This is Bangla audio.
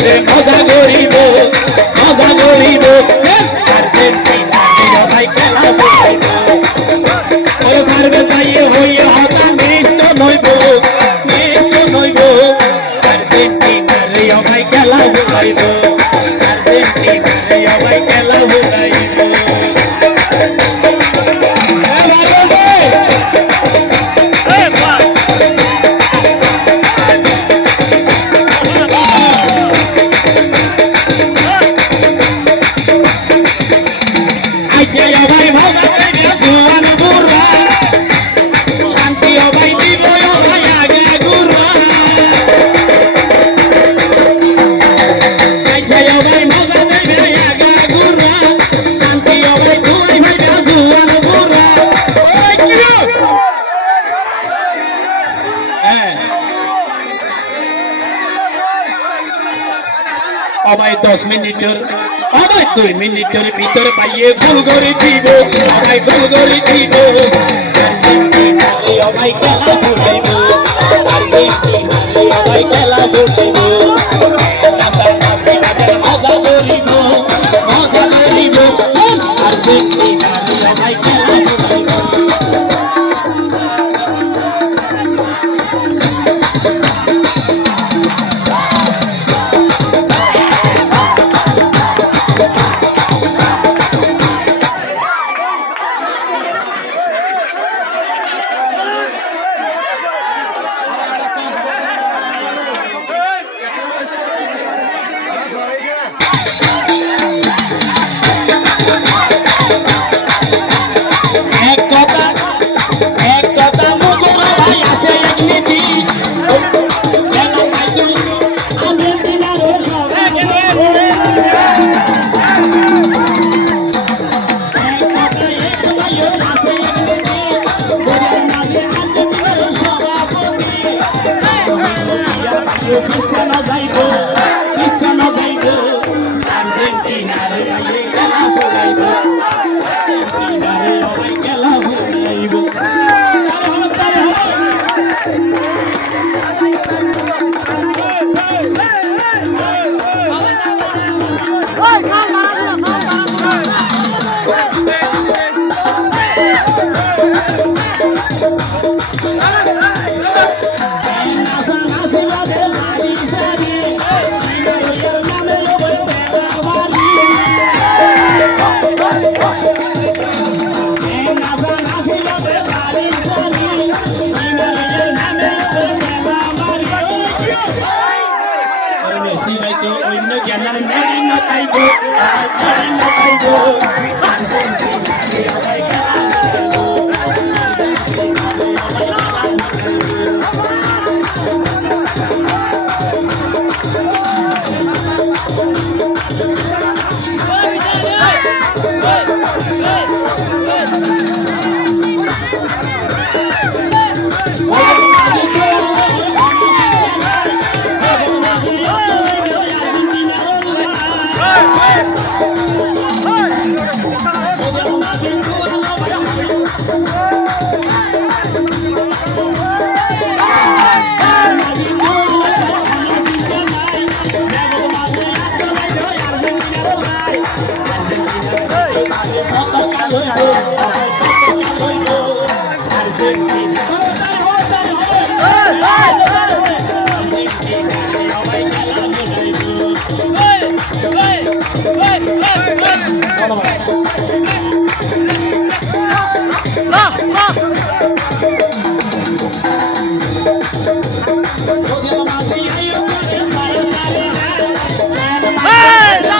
মজা করিব মজা করিব আর্জেন্টিনার ভাই খেলা বুঝাইব ও পারবে তাইয়ে হইয়া হতা নিষ্ট নইব আর্জেন্টিনার ভাই খেলা বুঝাইব আর্জেন্টিনার ভাই খেলা বুঝাইব আমায় 10 মিনিটের আমায় 2 মিনিটের ভিতর পাইয়ে গোল করে দিব আমায় গোল করে দিব আমায় খেলা বুঝাইব আমায় খেলা বুঝাইব মজা করিব আর্জেন্টিনার আমায় খেলা বুঝাইব Cristiano Zaino, Argentina, খেলা বুঝাইব Argentina খেলা বুঝাইব অন্য জ্ঞানের মেরি না পাইব Hey!